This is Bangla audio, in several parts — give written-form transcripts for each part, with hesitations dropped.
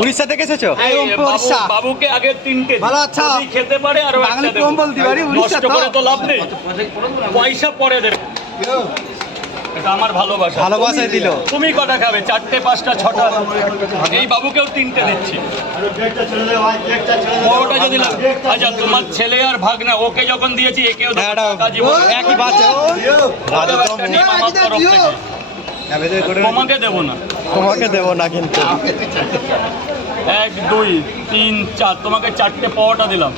উড়িষ্যা থেকে এসেছো? বাবুকে আগে তিনটে ভালো। আচ্ছা, খেতে পারে আর বাঙালি কম্বল দিবারি উড়িষ্যা নষ্ট করে তো লাভ নেই, পয়সা পরে দেবে। এটা আমার ভালোবাসা, ভালোবাসায় দিল। তুমি কটা খাবে? 4টে 5টা 6টা। এই বাবুকেও 3টে দিচ্ছি। বড়টা যদি না, আচ্ছা তোমার ছেলে আর ভাগনা, ওকে যখন দিয়েছি একেও একই বাচ্চা। তোমাকে দেবো না, তোমাকে দেবো না কিন্তু। 1 2 3 4, তোমাকে 4টে পাওয়াটা দিলাম।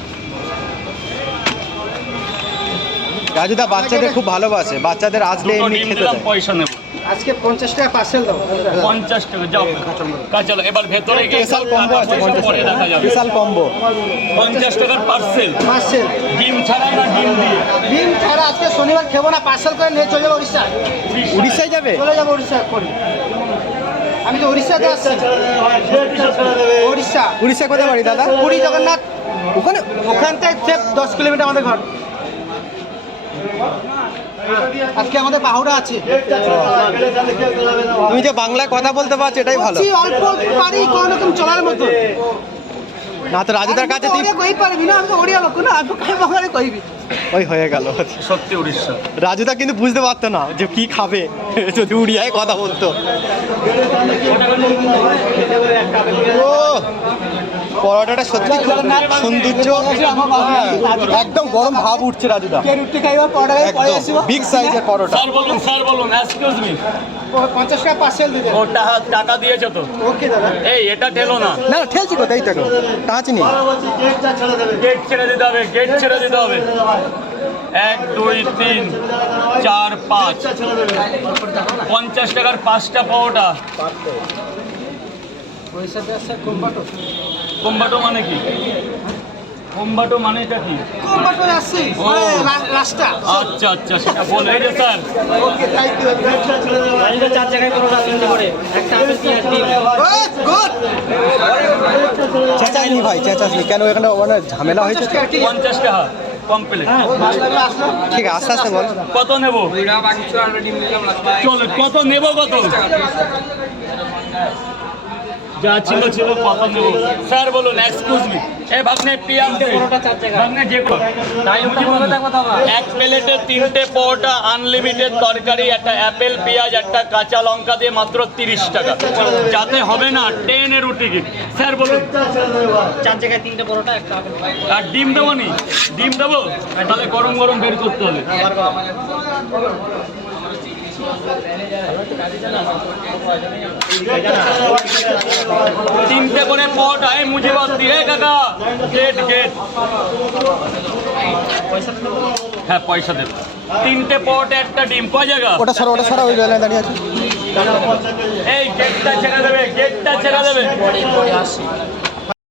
রাজুদা বাচ্চাদের খুব ভালোবাসে, বাচ্চাদের আসলে এমনি খেতে দেয়। পয়সা নেব আজকে 50 টাকা পার্সেল দাও। 50 টাকা যাও কাঁচালো। এবার ভেতরে গিয়ে স্পেশাল কম্বো আছে, 50 পরে দেখা যাবে। স্পেশাল কম্বো 50 টাকার পার্সেল, পার্সেল ডিম ছাড়াই না ডিম দিয়ে। ডিম ছাড়া আজকে শনিবার খেবো না, পার্সেল করে নিয়ে চলে যাবো উড়িষ্যা। উড়িষ্যায় যাবে? চলে যাবো উড়িষ্যা করি। আমি তো উড়িষ্যাতে আসছি। উড়িষ্যা। উড়িষ্যা কোথায় বাড়ি দাদা? পুরী জগন্নাথ। ওখানে? ওখান থেকে 10 কিলোমিটার আমাদের ঘর। আজকে আমাদের বাহুড়া আছে। তুমি যে বাংলায় কথা বলতে পারছো এটাই ভালো। বলছি, অল্প পারি কোন রকম চলার মতো। না তো রাজুদার কাছে তুই কই পারবি না, আমি তো ওড়িয়া লোক না, আমি কাই বাঙালি কইবি। ওই হয়ে গেল। সত্যি উড়িষ্যা। রাজুদা কিন্তু বুঝতে পারতো না যে কি খাবে যদি উড়িয়ায় কথা বলতো। ও পরোটাটা সত্যি খুব সৌন্দর্য, একদম গরম ভাব উঠছে রাজুদা। কে রুটি খাইবা পড়া পড়ে আসিবা। বিগ সাইজের পরোটা। স্যার বলুন এক্সকিউজ মি, 50 টাকা পার্সেল দিতে। ও টাকা দিয়েছো তো? ওকে দাদা। এই এটা ঠেলো না, না ঠেলছি কোথায় টাকা টাঁচনি। গেট ছেড়ে দিতে হবে, গেট ছেড়ে দিতে হবে। 1 2 3 4 5, 50 টাকার 5টা পাওয়াটা। কোম্বাটো মানে কি? কোম্বাটো মানেটা কি? কোম্পাটো আসছে রাস্তা। আচ্ছা আচ্ছা, সেটা বলে। এই যে স্যার, ওকে থ্যাংক ইউ। 4 জায়গায় করোনা 3টে করে, একটা আপেল পেঁয়াজ ডিম। গুড। চেঁচাসনি ভাই, চেঁচাসনি কেন? এখানে অনেক ঝামেলা হয়েছে। 50 টাকা কমপ্লিট। ঠিক আছে, আস্তে আস্তে বল। কত নেব? চলো, কত নেব? কত যা ছিল ছিল, কত নেব? স্যার বলুন এক্সকিউজ মি। এ ভাগ্নে পিয়াম দে পরোটা 4 জায়গায়। ভাগ্নে যে কো তাই মনে দেখো তো আবার। এক প্লেটে 3টে পরোটা, আনলিমিটেড তরকারি, একটা অ্যাপেল, পেঁয়াজ, একটা কাঁচা লঙ্কা দিয়ে মাত্র 30 টাকা। যাতে হবে না 10 এর রুটি কি? স্যার বলুন 4 জায়গায় 3টে পরোটা, একটা আপেল। আর ডিম দেবো নি? ডিম দেবো? তাহলে গরম গরম বের করতে হবে। তিনটে করে পট আয় মুজিবাদ দিয়ে কাকা। Gate gate. হ্যাঁ পয়সা দেব। 3টে পট, একটা ডিম। কয় জায়গা? ওটা সরা, ওটা সরা, ওই লাইনে দাঁড়িয়ে আছে। এই গেটটা ছেড়ে দেবে, গেটটা ছেড়ে দেবে। পরে আসি।